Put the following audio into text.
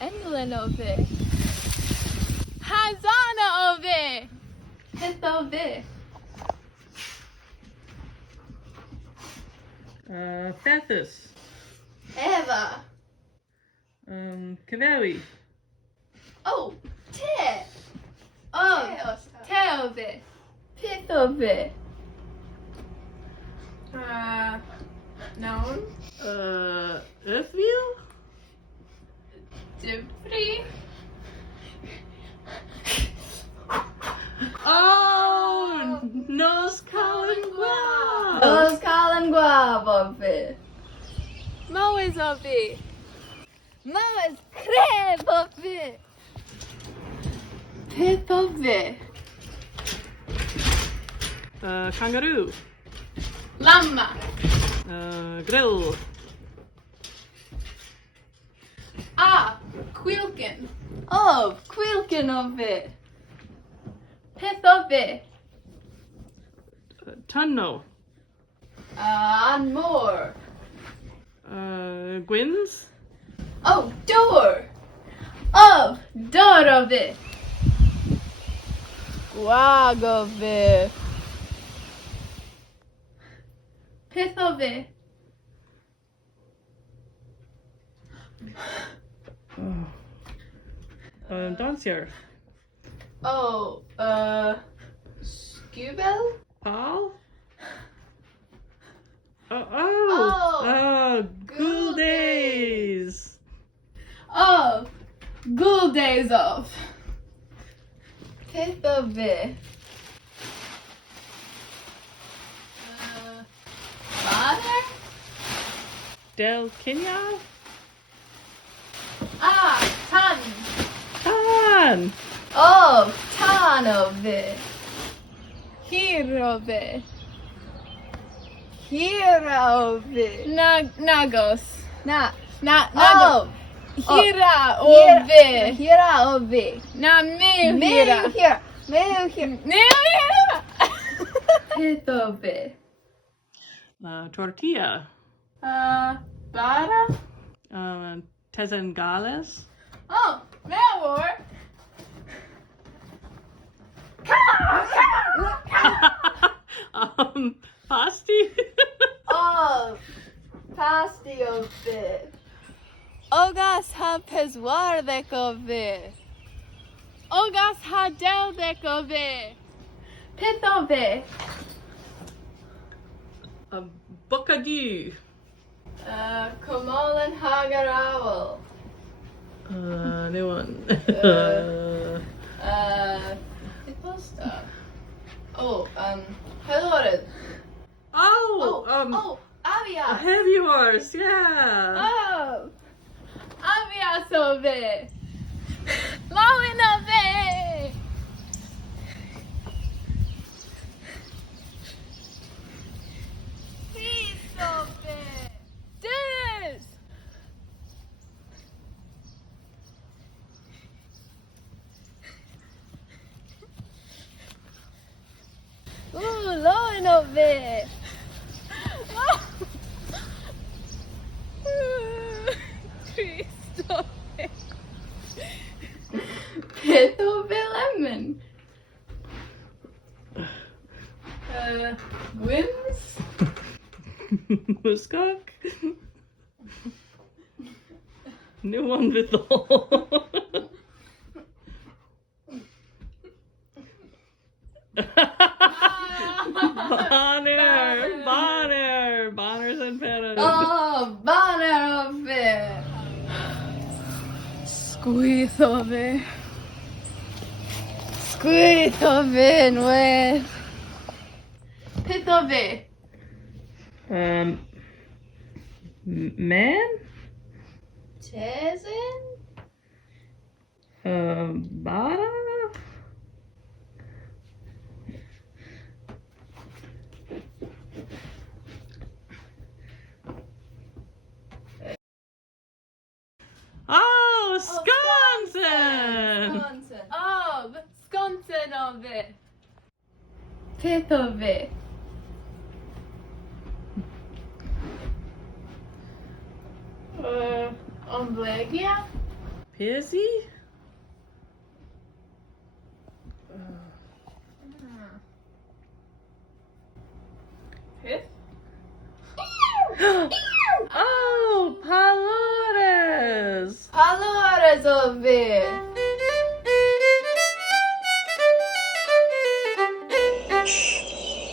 England Ov Vy. Hazana Ov Vy. Pyth Ov Vy. Fethus. Eva. Kernewek. Oh, Te. Oh, Te Ov Vy. Pyth Ov Vy. Noun. Earthville? Dybri. Oh, Nos Calingua. Nos Calingua Ov Vy. Moes Ov Vy. Moes Creb Ov Vy. Pyth Ov Vy. Kangaroo. Lamma. Grill. Quilkin. Oh, Quilkin Ov Vy. Pyth Ov Vy. Tunno. And more. Gwyn's. Oh, door. Oh, door Ov Vy. Gwag Ov Vy. Pyth Ov Vy. Dancier. Oh, Skubel? Paul. Oh, Ghoul Days. Oh, Ghoul Days Ov. Pyth Ov Vy. Father? Del Kinyav. Tan. Tan. Oh, Tan Ov Vy. Here Ov Vy. Here Ov Vy. Nagos. Nagos. Oh. Hira Ov Vy. Hira Ov Vy. Na meu Meu hira. here. Meu here. Meu hira. Pyth Ov Vy. Tortilla. Bara. Tezengales. Oh, Melor. Pasti. Oh. Pasty Ov Vy. Ogas ha peswardek Ov Vy. Ogas ha deldek Ov Vy. Pyth Ov Vy. Bocadou. Komolen Hagarawel. New one. Piposta. Oh, Hellored. Avia. Heavy horse, yeah. Oh, Avias Ov Vy. Lowin Ov Vy. Peace Ov Vy. Dis. Lowin Ov Vy. Christ Ov Vy. Pyth Ov Vy Lemon. Gwyms. Muskok. New one with all. Bonners and Penna. Oh, Banner Ov Vy. Squeeze Ov Vy. Squeeze Ov Vy, nwed. Pyth Ov Vy. Man. Tezen. Bada. Oh, Wisconsin! Oh, Wisconsin Ov Vy. Pyth Ov Vy. Omblegia. Pizzy? Pyth? Oh, Palores! Palavras of Vy.